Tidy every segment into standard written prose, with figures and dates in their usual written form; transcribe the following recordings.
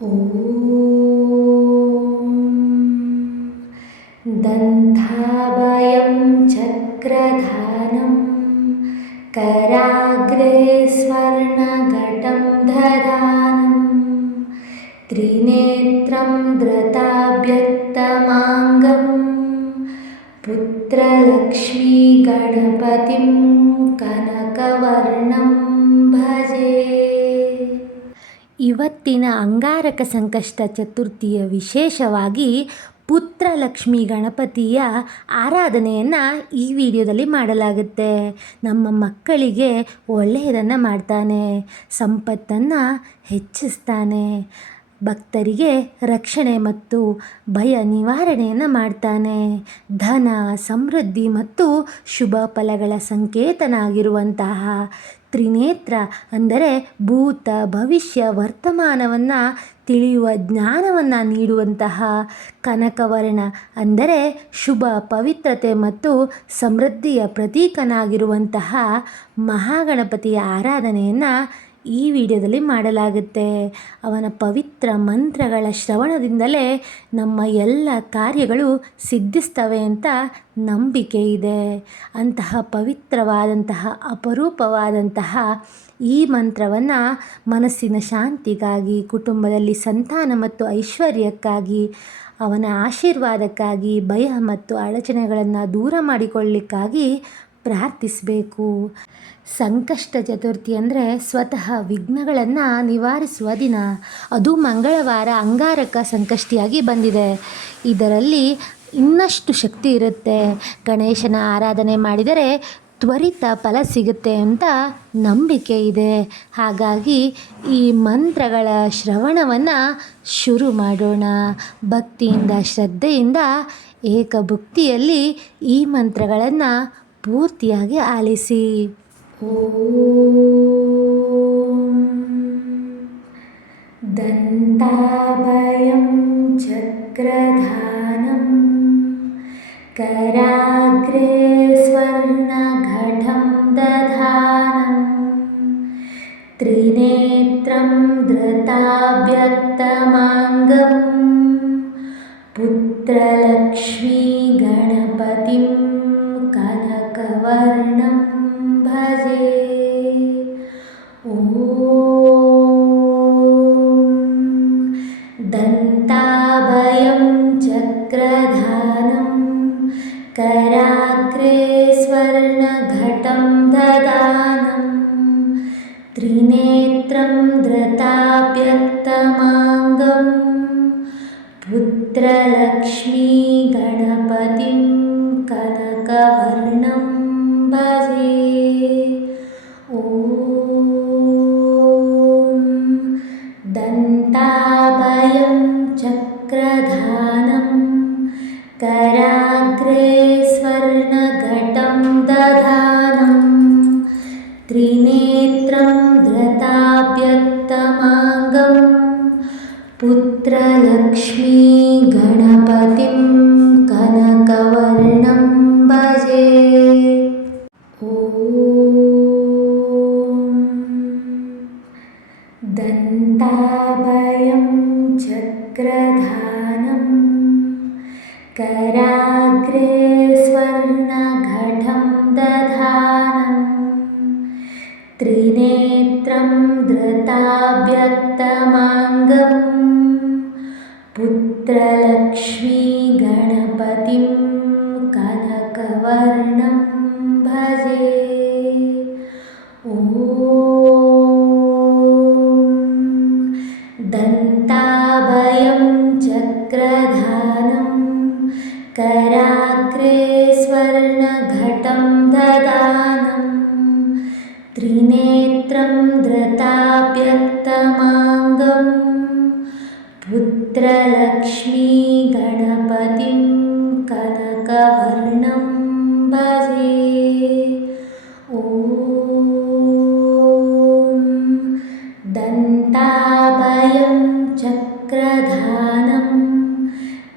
ॐ दन्ताभयं चक्रधानं कराग्रे स्वर्णघटं दधानं त्रिनेत्रं धृताभ्यक्तमाङ्गं पुत्रलक्ष्मीगणपतिं कनकवर्णं भजे. ಇವತ್ತಿನ ಅಂಗಾರಕ ಸಂಕಷ್ಟ ಚತುರ್ಥಿಯ ವಿಶೇಷವಾಗಿ ಪುತ್ರಲಕ್ಷ್ಮಿ ಗಣಪತಿಯ ಆರಾಧನೆಯನ್ನು ಈ ವಿಡಿಯೋದಲ್ಲಿ ಮಾಡಲಾಗುತ್ತೆ. ನಮ್ಮ ಮಕ್ಕಳಿಗೆ ಒಳ್ಳೆಯದನ್ನು ಮಾಡ್ತಾನೆ, ಸಂಪತ್ತನ್ನು ಹೆಚ್ಚಿಸ್ತಾನೆ, ಭಕ್ತರಿಗೆ ರಕ್ಷಣೆ ಮತ್ತು ಭಯ ನಿವಾರಣೆಯನ್ನು ಮಾಡ್ತಾನೆ. ಧನ, ಸಮೃದ್ಧಿ ಮತ್ತು ಶುಭ ಫಲಗಳ ಸಂಕೇತನಾಗಿರುವಂತಹ ತ್ರಿನೇತ್ರ ಅಂದರೆ ಭೂತ, ಭವಿಷ್ಯ, ವರ್ತಮಾನವನ್ನು ತಿಳಿಯುವ ಜ್ಞಾನವನ್ನು ನೀಡುವಂತಹ ಕನಕವರ್ಣ ಅಂದರೆ ಶುಭ, ಪವಿತ್ರತೆ ಮತ್ತು ಸಮೃದ್ಧಿಯ ಪ್ರತೀಕನಾಗಿರುವಂತಹ ಮಹಾಗಣಪತಿಯ ಆರಾಧನೆಯನ್ನು ಈ ವಿಡಿಯೋದಲ್ಲಿ ಮಾಡಲಾಗುತ್ತೆ. ಅವನ ಪವಿತ್ರ ಮಂತ್ರಗಳ ಶ್ರವಣದಿಂದಲೇ ನಮ್ಮ ಎಲ್ಲ ಕಾರ್ಯಗಳು ಸಿದ್ಧಿಸ್ತವೆ ಅಂತ ನಂಬಿಕೆ ಇದೆ. ಅಂತಹ ಪವಿತ್ರವಾದಂತಹ ಅಪರೂಪವಾದಂತಹ ಈ ಮಂತ್ರವನ್ನು ಮನಸ್ಸಿನ ಶಾಂತಿಗಾಗಿ, ಕುಟುಂಬದಲ್ಲಿ ಸಂತಾನ ಮತ್ತು ಐಶ್ವರ್ಯಕ್ಕಾಗಿ, ಅವನ ಆಶೀರ್ವಾದಕ್ಕಾಗಿ, ಭಯ ಮತ್ತು ಅಡಚಣೆಗಳನ್ನು ದೂರ ಮಾಡಿಕೊಳ್ಳಲಿಕ್ಕಾಗಿ ಪ್ರಾರ್ಥಿಸಬೇಕು. ಸಂಕಷ್ಟ ಚತುರ್ಥಿ ಅಂದರೆ ಸ್ವತಃ ವಿಘ್ನಗಳನ್ನು ನಿವಾರಿಸುವ ದಿನ. ಅದು ಮಂಗಳವಾರ ಅಂಗಾರಕ ಸಂಕಷ್ಟಿಯಾಗಿ ಬಂದಿದೆ. ಇದರಲ್ಲಿ ಇನ್ನಷ್ಟು ಶಕ್ತಿ ಇರುತ್ತೆ. ಗಣೇಶನ ಆರಾಧನೆ ಮಾಡಿದರೆ ತ್ವರಿತ ಫಲ ಸಿಗುತ್ತೆ ಅಂತ ನಂಬಿಕೆ ಇದೆ. ಹಾಗಾಗಿ ಈ ಮಂತ್ರಗಳ ಶ್ರವಣವನ್ನು ಶುರು ಮಾಡೋಣ. ಭಕ್ತಿಯಿಂದ, ಶ್ರದ್ಧೆಯಿಂದ, ಏಕಭುಕ್ತಿಯಲ್ಲಿ ಈ ಮಂತ್ರಗಳನ್ನು ಪೂರ್ತಿಯಾಗಿ ಆಲಿಸಿ. ಓಂ ದಂತಾಭಯಂ ಚಕ್ರಧಾನಂ कराग्रे स्वर्णघटं दधानं त्रिनेत्रं धृताभ्यक्तमाङ्गं पुत्रलक्ष्मीगणपतिं कनकवर्णं भजे. ॐ दन्ताभयं चक्रधानं कराग्रे स्वर्णघटं दधानं त्रिनेत्रं धृताभ्यक्तमाङ्गं पुत्रलक्ष्मीगणपतिं कनकवर्णं भजे. ॐ दन्ताभयं चक्रधानं कराग्रे स्वर्णघटं दधानं त्रिनेत्रं धृताभ्यक्तमाङ्गं पुत्रलक्ष्मीगणपतिं कनकवर्णं भजे. ॐ दन्ताभयं चक्रधानं कराग्रे स्वर्णघटं दधानं त्रिनेत्रं धृताभ्यक्तमाङ्गं पुत्रलक्ष्मीगणपतिं कनकवर्णं भजे. ॐ दन्ताभयं चक्रधानं कराग्रे स्वर्णघटं दधानं त्रिनेत्रं धृताभ्यक्तमाङ्गं पुत्रलक्ष्मीगणपतिं कनकवर्णं भजे. ॐ दन्ताभयं चक्रधानं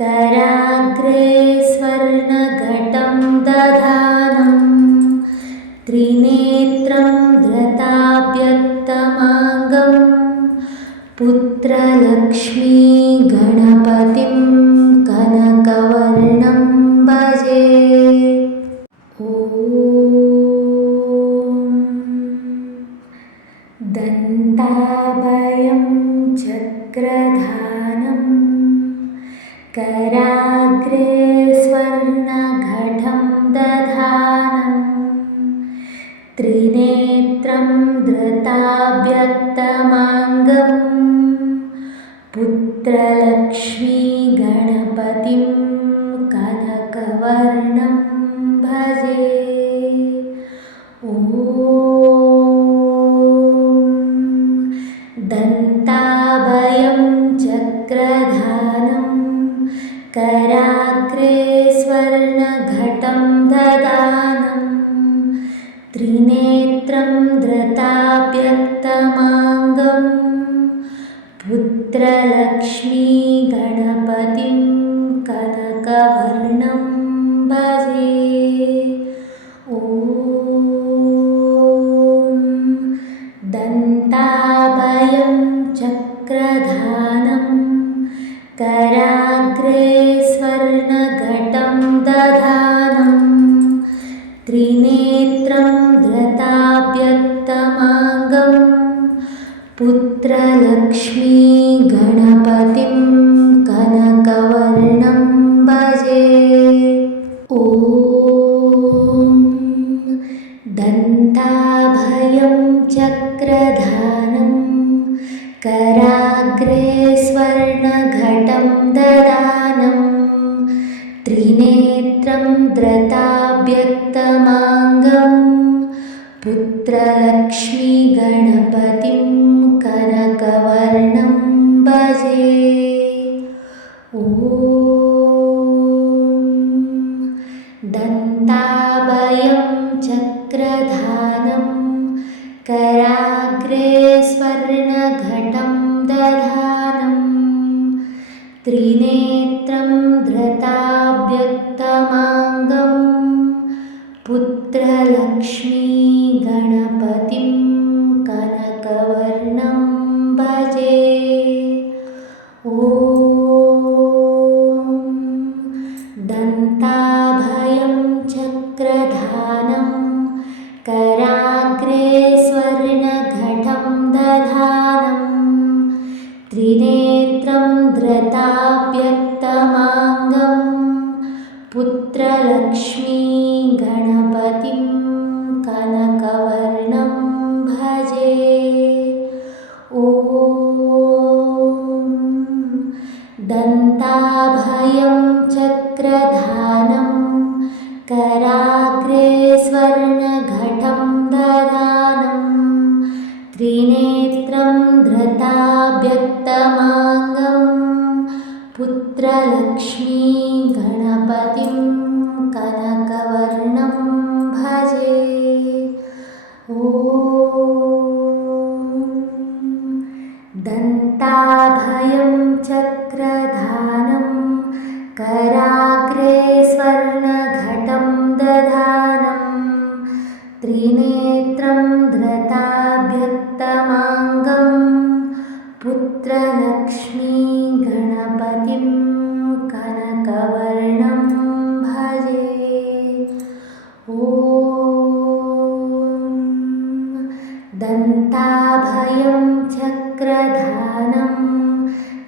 कराग्रे स्वर्णघटं दधानं त्रिनेत्रं धृताभ्यक्तमाङ्गं पुत्रलक्ष्मीगणपतिं पुत्रलक्ष्मी गणपतिं कनकवर्णं भजे। ॐ दन्ताभयं चक्रधानं कराग्रे स्वर्णघटं दधानं त्रिनेत्रं धृताव्यक्तमाङ्गं पुत्रलक्ष्मी गणपतिं कनकवर्णं भजे। ॐ दन्ताभयं चक्रधानं कराग्रे स्वर्णघटं ददानं त्रिनेत्रं धृताव्यक्तमाङ्गं पुत्रलक्ष्मी गणपतिं कनकवर्णं भजे। ॐ दन्ताभयं चक्रधानं कराग्रे स्वर्णघटं दधानं त्रिनेत्रं धृताव्यक्तमाङ्गं पुत्रलक्ष्मी गणपतिं कनकवर्णं भजे। ॐ दन्ताभयं चक्रधानं कराग्रे स्वर्णघटं ददानं त्रिनेत्रं धृताव्यक्तमाङ्गं पुत्रलक्ष्मी गणपतिं कनकवर्णं भजे। ॐ दन्ताभयं चक्रधानं कराग्रे स्वर्णघटं दधानं त्रिनेत्रं धृताव्यक्तमाङ्गं पुत्रलक्ष्मी गणपतिं कनकवर्णं भजे। ॐ दन्ताभयं चक्रधानं कराग्रे स्वर्णघटं दधानं त्रिनेत्रं धृताव्यक्तमाङ्गं पुत्रलक्ष्मी गणपतिं कनकवर्णं भजे। ॐ दन्ताभयं चक्रधानं कराग्रे स्वर्णघटं ददानं त्रिनेत्रं धृताव्यक्तमाङ्गं पुत्रलक्ष्मी गणपतिं कनकवर्णं भजे। ॐ दन्ताभयं चक्रधानं कराग्रे स्वर्णघटं दधानं त्रिनेत्रं धृताव्यक्तमाङ्गं पुत्रलक्ष्मी गणपतिं कनकवर्णं भजे। ॐ दन्ताभयं चक्रधानं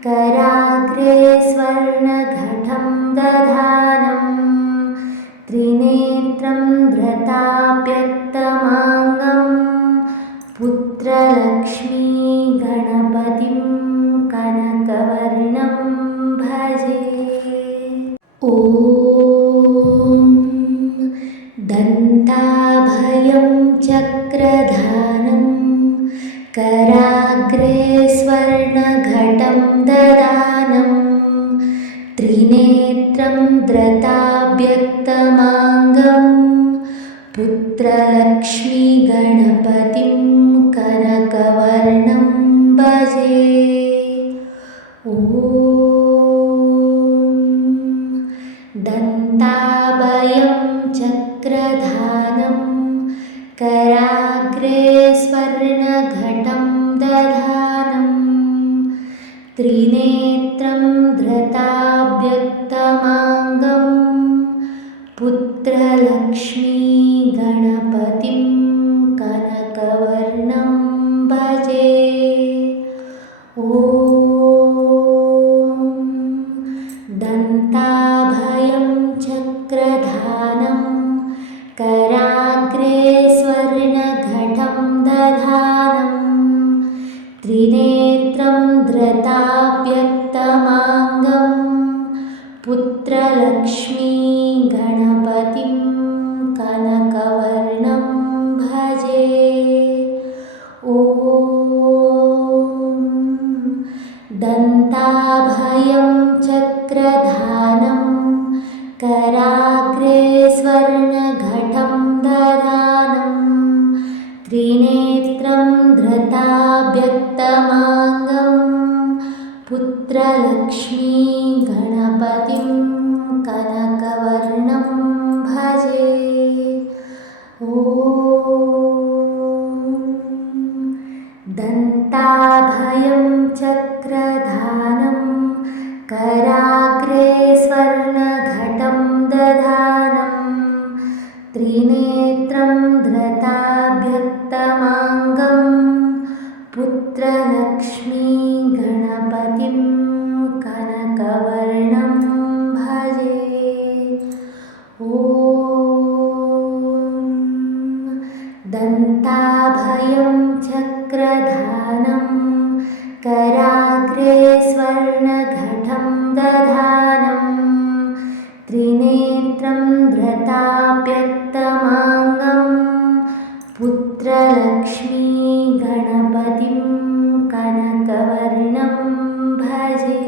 कराग्रे स्वर्णघटं दधानं त्रिनेत्रं धृताव्यक्तमाङ्गं पुत्रलक्ष्मी गणपतिं कनकवर्णं भजे। ॐ दन्ताभयं चक्रधानं कराग्रे स्वर्णघटं ददानं त्रिनेत्रं धृताव्यक्तमाङ्गं पुत्रलक्ष्मी गणपतिं कनकवर्णं भजे। ॐ दन्ताभयं चक्रधानं कराग्रे स्वर्णघटं दधानं त्रिनेत्रं धृताव्यक्तमाङ्गं पुत्रलक्ष्मीगणपतिं कनकवर्णं भजे। ॐ दन्ताभयं चक्रधानं कराग्रे स्वर्णघटं दधानं त्रिनेत्रं धृताव्यक्तमाङ्गं पुत्रलक्ष्मीगणपतिं कनकवर्णं भजे। ॐ दन्ताभयं चक्रधानं कराग्रे स्वर्णघटं दधानं त्रिनेत्रं धृताव्यक्तमाङ्गं पुत्रलक्ष्मीगणपतिं कनकवर्णं भजे। ॐ दन्ताभयं चक्रधानं कराग्रे स्वर्णघटं दधानं त्रिनेत्रं धृताव्यक्तमाङ्गं पुत्रलक्ष्मीगणपतिं कनकवर्णं भजे। ॐ दन्ताभयं चक्रधानं कराग्रे स्वर्णघटं दधानं त्रिनेत्रं धृताव्यक्तमाङ्गं पुत्रलक्ष्मीगणपतिं कनकवर्णं भजे।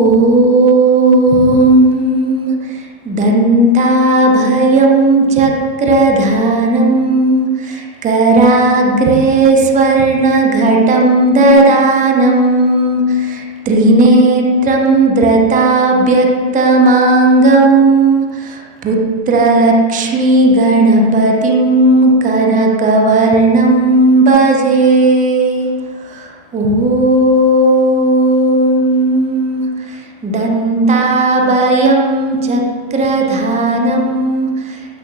ॐ दन्ताभयं चक्रधानं कराग्रे स्वर्णघटं दधानं त्रिनेत्रं धृताव्यक्तमाङ्गं पुत्रलक्ष्मीगणपतिं कनकवर्णं भजे। ॐ दन्ताभयं चक्रधानं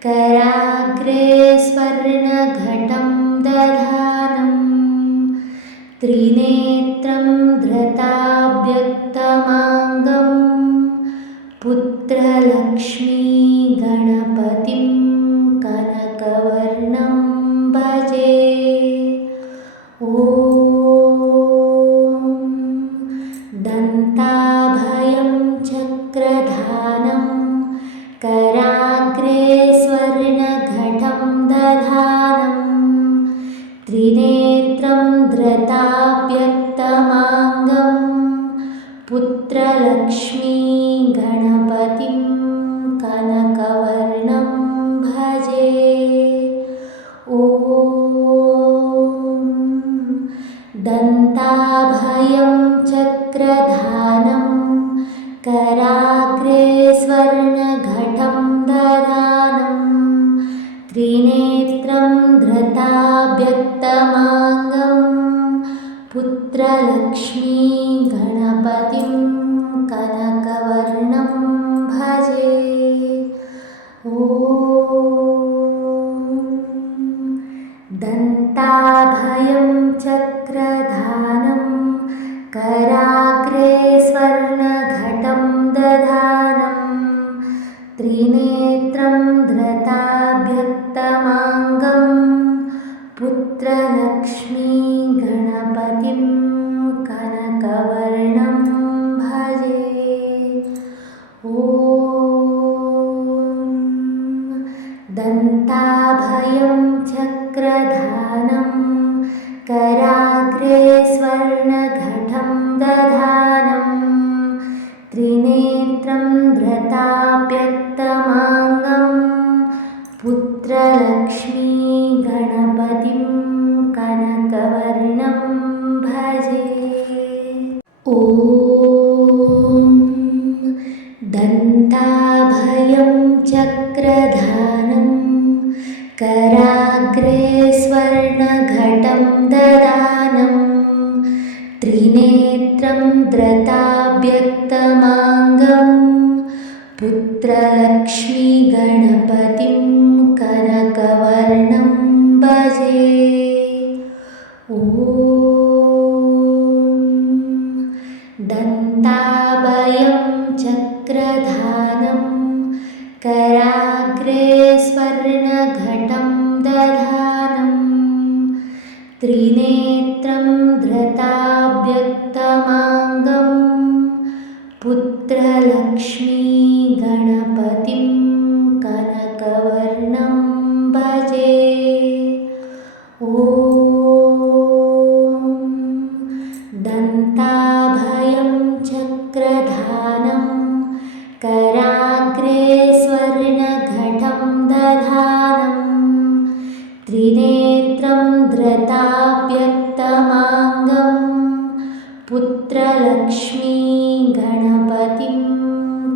कराग्रे स्वर्णघटं दधानं त्रिनेत्रं धृताव्यक्तमाङ्गं पुत्रलक्ष्मीगणपतिं कनकवर्णं भजे। ॐ दन्ताभयं चक्रधानं कराग्रे स्वर्णघटं दधानं त्रिनेत्रं धृताव्यक्तमाङ्गं पुत्रलक्ष्मीगणपतिं कनकवर्णं भजे। ॐ दन्ताभयं चक्रधानं कराग्रे स्वर्णघटं दधानं त्रिनेत्रं धृताव्यक्तमाङ्गं पुत्रलक्ष्मीगणपतिं कनकवर्णं भजे। ॐ दन्ताभयं चक्रधानं कराग्रे स्वर्णघटं दधानं त्रिनेत्रं धृताव्यक्तमाङ्गं पुत्रलक्ष्मीगणपतिं कनकवर्णं भजे। ॐ दन्ताभयं चक्रधानं कराग्रे स्वर्णघटं दधानं त्रिनेत्रं धृताव्यक्तमाङ्गं पुत्रलक्ष्मीगणपतिं कनकवर्णं भजे। ॐ दन्ताभयं चक्रधानं कराग्रे स्वर्णघटं दधानं त्रिनेत्रं धृताव्यक्तमाङ्गं पुत्रलक्ष्मीगणपतिं कनकवर्णं भजे। ॐ दन्ताभयं चक्रधानं कराग्रे स्वर्णघटं दधानं त्रिनेत्रं धृताव्यक्तमाङ्गं पुत्रलक्ष्मीगणपतिं कनकवर्णं भजे। ॐ दन्ताभयं चक्रधानं कराग्रे स्वर्णघटं दधानं त्रिनेत्रं धृताव्यक्तमाङ्गं पुत्रलक्ष्मीगणपतिं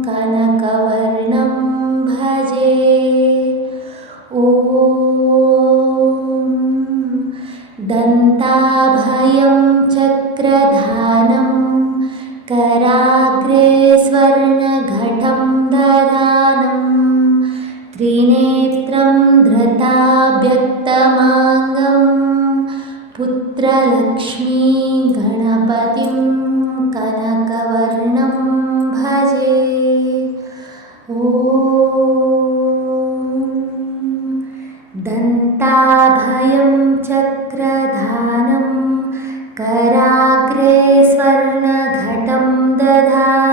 कनकवर्णं भजे। ॐ दन्ताभयं चक्रधानं कराग्रे स्वर्णघटं दधानं त्रिनेत्रं धृताव्यक्तमाङ्गं पुत्रलक्ष्मीगणपतिं कनकवर्णं भजे। ॐ दन्ताभयं चक्रधानं कराग्रे स्वर्णघटं दधानं